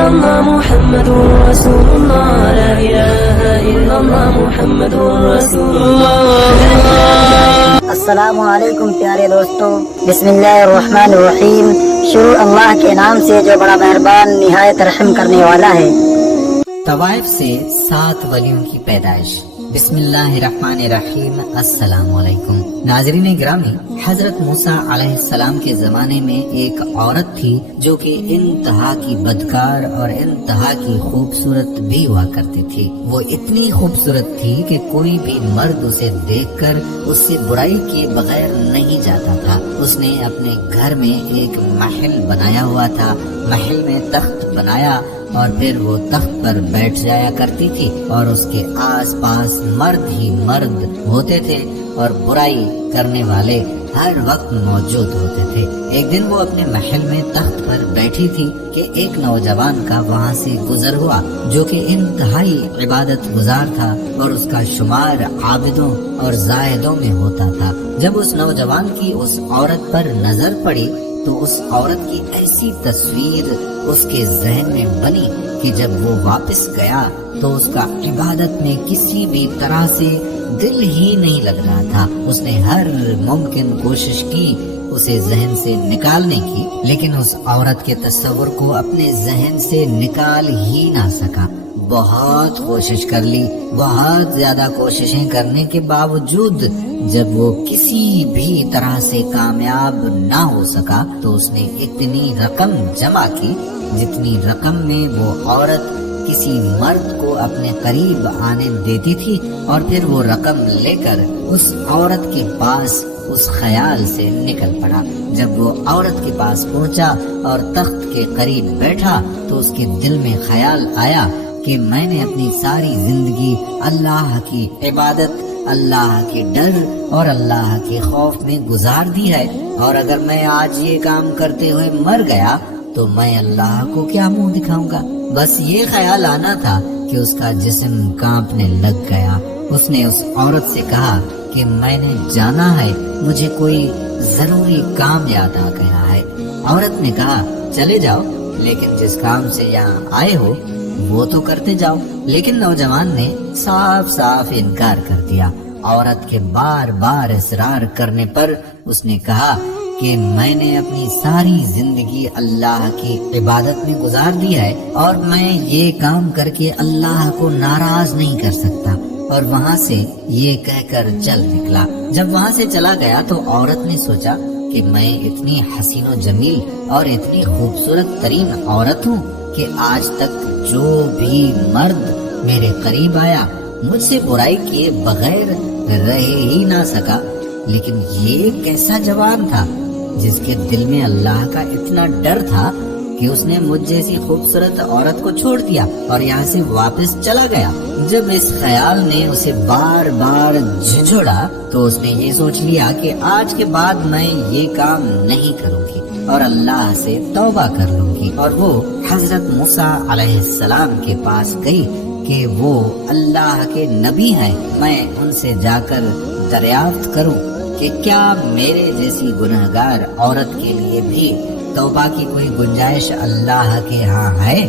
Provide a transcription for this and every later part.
إلا الله محمد رسول الله لا إله إلا الله محمد رسول الله. السلام علیکم پیارے دوستو، بسم اللہ الرحمن الرحیم. شروع اللہ کے نام سے جو بڑا مہربان نہایت رحم کرنے والا ہے. طوائف سے 7 ولیوں کی پیدائش. بسم اللہ الرحمن الرحیم. السلام علیکم ناظرین گرامی، حضرت موسیٰ علیہ السلام کے زمانے میں ایک عورت تھی جو کہ انتہا کی بدکار اور انتہا کی خوبصورت بھی ہوا کرتی تھی. وہ اتنی خوبصورت تھی کہ کوئی بھی مرد اسے دیکھ کر اس سے برائی کے بغیر نہیں جاتا تھا. اس نے اپنے گھر میں ایک محل بنایا ہوا تھا. محل میں تخت بنایا اور پھر وہ تخت پر بیٹھ جایا کرتی تھی اور اس کے آس پاس مرد ہی مرد ہوتے تھے اور برائی کرنے والے ہر وقت موجود ہوتے تھے. ایک دن وہ اپنے محل میں تخت پر بیٹھی تھی کہ ایک نوجوان کا وہاں سے گزر ہوا جو کہ انتہائی عبادت گزار تھا اور اس کا شمار عابدوں اور زاہدوں میں ہوتا تھا. جب اس نوجوان کی اس عورت پر نظر پڑی تو اس عورت کی ایسی تصویر اس کے ذہن میں بنی کہ جب وہ واپس گیا تو اس کا عبادت میں کسی بھی طرح سے دل ہی نہیں لگ رہا تھا. اس نے ہر ممکن کوشش کی اسے ذہن سے نکالنے کی، لیکن اس عورت کے تصور کو اپنے ذہن سے نکال ہی نہ سکا. بہت کوشش کر لی، بہت زیادہ کوششیں کرنے کے باوجود جب وہ کسی بھی طرح سے کامیاب نہ ہو سکا تو اس نے اتنی رقم جمع کی جتنی رقم میں وہ عورت کسی مرد کو اپنے قریب آنے دیتی تھی، اور پھر وہ رقم لے کر اس عورت کے پاس اس خیال سے نکل پڑا. جب وہ عورت کے پاس پہنچا اور تخت کے قریب بیٹھا تو اس کے دل میں خیال آیا کہ میں نے اپنی ساری زندگی اللہ کی عبادت، اللہ کے ڈر اور اللہ کے خوف میں گزار دی ہے، اور اگر میں آج یہ کام کرتے ہوئے مر گیا تو میں اللہ کو کیا منہ دکھاؤں گا. بس یہ خیال آنا تھا کہ اس کا جسم کانپنے لگ گیا. اس نے اس عورت سے کہا کہ میں نے جانا ہے، مجھے کوئی ضروری کام یاد آ گیا ہے. عورت نے کہا چلے جاؤ، لیکن جس کام سے یہاں آئے ہو وہ تو کرتے جاؤ. لیکن نوجوان نے صاف صاف انکار کر دیا. عورت کے بار بار اصرار کرنے پر اس نے کہا کہ میں نے اپنی ساری زندگی اللہ کی عبادت میں گزار دی ہے اور میں یہ کام کر کے اللہ کو ناراض نہیں کر سکتا، اور وہاں سے یہ کہہ کر چل نکلا. جب وہاں سے چلا گیا تو عورت نے سوچا کہ میں اتنی حسین و جمیل اور اتنی خوبصورت ترین عورت ہوں کہ آج تک جو بھی مرد میرے قریب آیا مجھ سے برائی کیے بغیر رہ ہی نہ سکا. لیکن یہ کیسا جوان تھا جس کے دل میں اللہ کا اتنا ڈر تھا کہ اس نے مجھ جیسی خوبصورت عورت کو چھوڑ دیا اور یہاں سے واپس چلا گیا. جب اس خیال نے اسے بار بار جھنجھوڑا تو اس نے یہ سوچ لیا کہ آج کے بعد میں یہ کام نہیں کروں گی اور اللہ سے توبہ کر لوں گی. اور وہ حضرت موسیٰ علیہ السلام کے پاس گئی کہ وہ اللہ کے نبی ہیں. میں ان سے جا کر دریافت کروں کہ کیا میرے جیسی گنہگار عورت کے لیے بھی توبہ کی کوئی گنجائش اللہ کے ہاں ہے.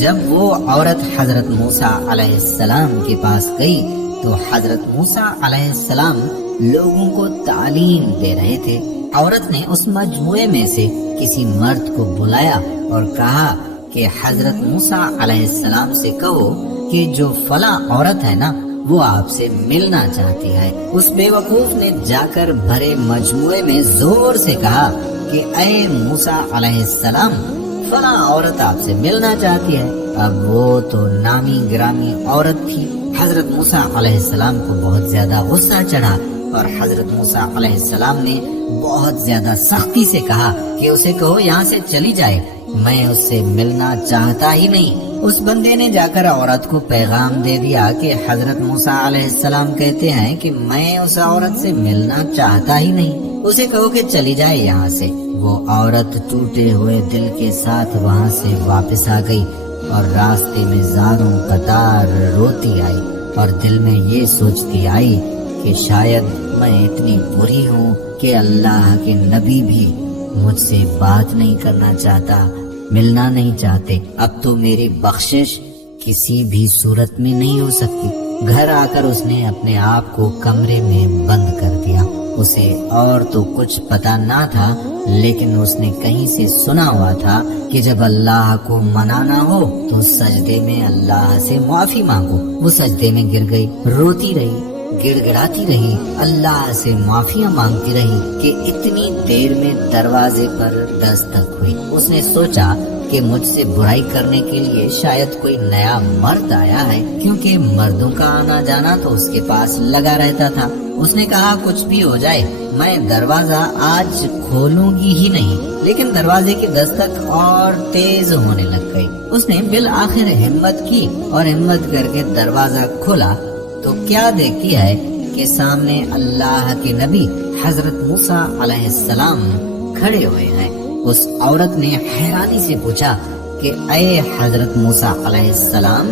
جب وہ عورت حضرت موسیٰ علیہ السلام کے پاس گئی تو حضرت موسیٰ علیہ السلام لوگوں کو تعلیم دے رہے تھے. عورت نے اس مجموعے میں سے کسی مرد کو بلایا اور کہا کہ حضرت موسیٰ علیہ السلام سے کہو کہ جو فلاں عورت ہے نا وہ آپ سے ملنا چاہتی ہے. اس بے وقوف نے جا کر بھرے مجموعے میں زور سے کہا کہ اے موسیٰ علیہ السلام، فلاں عورت آپ سے ملنا چاہتی ہے. اب وہ تو نامی گرامی عورت تھی. حضرت موسیٰ علیہ السلام کو بہت زیادہ غصہ چڑھا اور حضرت موسیٰ علیہ السلام نے بہت زیادہ سختی سے کہا کہ اسے کہو یہاں سے چلی جائے، میں اس سے ملنا چاہتا ہی نہیں. اس بندے نے جا کر عورت کو پیغام دے دیا کہ حضرت موسیٰ علیہ السلام کہتے ہیں کہ میں اس عورت سے ملنا چاہتا ہی نہیں، اسے کہو کہ چلی جائے یہاں سے. وہ عورت ٹوٹے ہوئے دل کے ساتھ وہاں سے واپس آ گئی اور راستے میں زاروں قطار روتی آئی اور دل میں یہ سوچتی آئی کہ شاید میں اتنی بری ہوں کہ اللہ کے نبی بھی مجھ سے بات نہیں کرنا چاہتا. ملنا نہیں چاہتے، اب تو میری بخشش کسی بھی صورت میں نہیں ہو سکتی۔ گھر آ کر اس نے اپنے آپ کو کمرے میں بند کر دیا۔ اسے اور تو کچھ پتا نہ تھا، لیکن اس نے کہیں سے سنا ہوا تھا کہ جب اللہ کو منانا ہو تو سجدے میں اللہ سے معافی مانگو۔ وہ سجدے میں گر گئی، روتی رہی، گڑ گڑاتی رہی، اللہ سے معافیاں مانگتی رہی کہ اتنی دیر میں دروازے پر دستک ہوئی۔ اس نے سوچا کہ مجھ سے برائی کرنے کے لیے شاید کوئی نیا مرد آیا ہے، کیونکہ مردوں کا آنا جانا تو اس کے پاس لگا رہتا تھا۔ اس نے کہا کچھ بھی ہو جائے میں دروازہ آج کھولوں گی ہی نہیں، لیکن دروازے کی دستک اور تیز ہونے لگ گئی۔ اس نے بالآخر ہمت کی اور ہمت کر کے دروازہ کھولا تو کیا دیکھتی ہے کہ سامنے اللہ کے نبی حضرت موسیٰ علیہ السلام کھڑے ہوئے ہیں۔ اس عورت نے حیرانی سے پوچھا کہ اے حضرت موسیٰ علیہ السلام،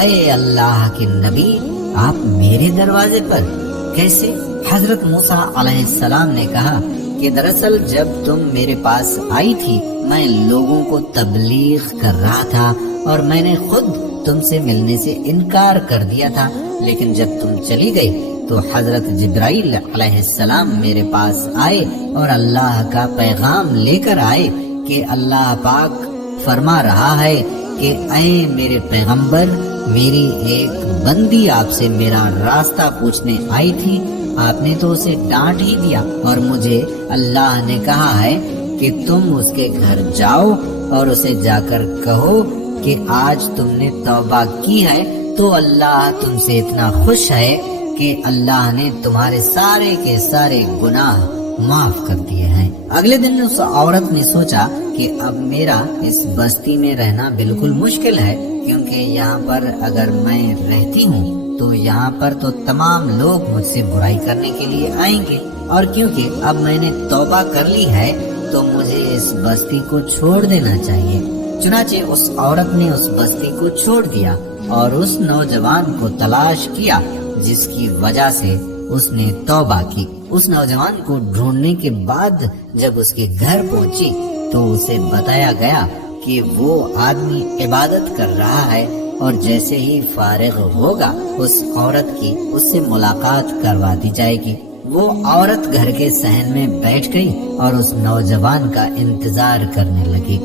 اے اللہ کے نبی، آپ میرے دروازے پر کیسے؟ حضرت موسیٰ علیہ السلام نے کہا کہ دراصل جب تم میرے پاس آئی تھی میں لوگوں کو تبلیغ کر رہا تھا اور میں نے خود تم سے ملنے سے انکار کر دیا تھا، لیکن جب تم چلی گئی تو حضرت جبرائیل علیہ السلام میرے پاس آئے اور اللہ کا پیغام لے کر آئے کہ اللہ پاک فرما رہا ہے کہ اے میرے پیغمبر، میری ایک بندی آپ سے میرا راستہ پوچھنے آئی تھی، آپ نے تو اسے ڈانٹ ہی دیا، اور مجھے اللہ نے کہا ہے کہ تم اس کے گھر جاؤ اور اسے جا کر کہو کہ آج تم نے توبہ کی ہے تو اللہ تم سے اتنا خوش ہے کہ اللہ نے تمہارے سارے کے سارے گناہ معاف کر دیے ہیں۔ اگلے دن اس عورت نے سوچا کہ اب میرا اس بستی میں رہنا بالکل مشکل ہے، کیونکہ یہاں پر اگر میں رہتی ہوں تو یہاں پر تو تمام لوگ مجھ سے برائی کرنے کے لیے آئیں گے، اور کیونکہ اب میں نے توبہ کر لی ہے تو مجھے اس بستی کو چھوڑ دینا چاہیے۔ چنانچہ اس عورت نے اس بستی کو چھوڑ دیا اور اس نوجوان کو تلاش کیا جس کی وجہ سے اس نے توبہ کی۔ اس نوجوان کو ڈھونڈنے کے بعد جب اس کے گھر پہنچی تو اسے بتایا گیا کہ وہ آدمی عبادت کر رہا ہے، اور جیسے ہی فارغ ہوگا اس عورت کی اس سے ملاقات کروا دی جائے گی۔ وہ عورت گھر کے صحن میں بیٹھ گئی اور اس نوجوان کا انتظار کرنے لگی۔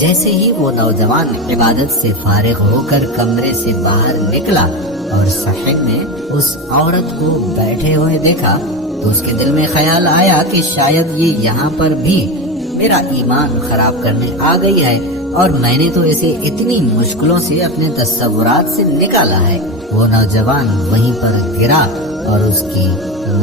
جیسے ہی وہ نوجوان عبادت سے فارغ ہو کر کمرے سے باہر نکلا اور صحن میں اس عورت کو بیٹھے ہوئے دیکھا تو اس کے دل میں خیال آیا کہ شاید یہ یہاں پر بھی میرا ایمان خراب کرنے آ گئی ہے، اور میں نے تو اسے اتنی مشکلوں سے اپنے تصورات سے نکالا ہے۔ وہ نوجوان وہیں پر گرا اور اس کی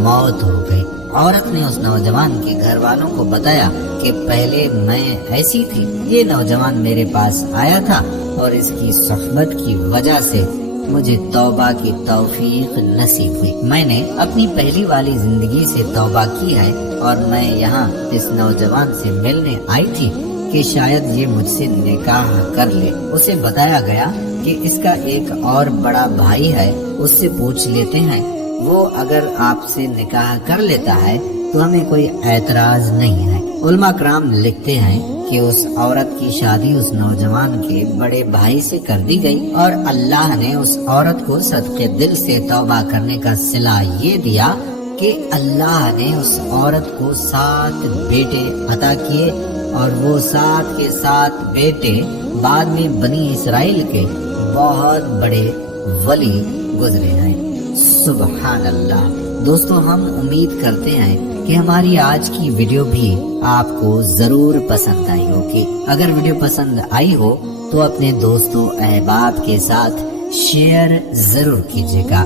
موت ہو گئی۔ عورت نے اس نوجوان کے گھر والوں کو بتایا کہ پہلے میں ایسی تھی، یہ نوجوان میرے پاس آیا تھا اور اس کی صحبت کی وجہ سے مجھے توبہ کی توفیق نصیب ہوئی۔ میں نے اپنی پہلی والی زندگی سے توبہ کی ہے اور میں یہاں اس نوجوان سے ملنے آئی تھی کہ شاید یہ مجھ سے نکاح کر لے۔ اسے بتایا گیا کہ اس کا ایک اور بڑا بھائی ہے، اس سے پوچھ لیتے ہیں، وہ اگر آپ سے نکاح کر لیتا ہے تو ہمیں کوئی اعتراض نہیں ہے۔ علماء کرام لکھتے ہیں کہ اس عورت کی شادی اس نوجوان کے بڑے بھائی سے کر دی گئی، اور اللہ نے اس عورت کو صدقے دل سے توبہ کرنے کا صلہ یہ دیا کہ اللہ نے اس عورت کو 7 بیٹے عطا کیے، اور وہ 7 کے 7 بیٹے بعد میں بنی اسرائیل کے بہت بڑے ولی گزرے ہیں۔ سبحان اللہ۔ دوستو، ہم امید کرتے ہیں کہ ہماری آج کی ویڈیو بھی آپ کو ضرور پسند آئی ہوگی۔ اگر ویڈیو پسند آئی ہو تو اپنے دوستوں احباب کے ساتھ شیئر ضرور کیجیے گا۔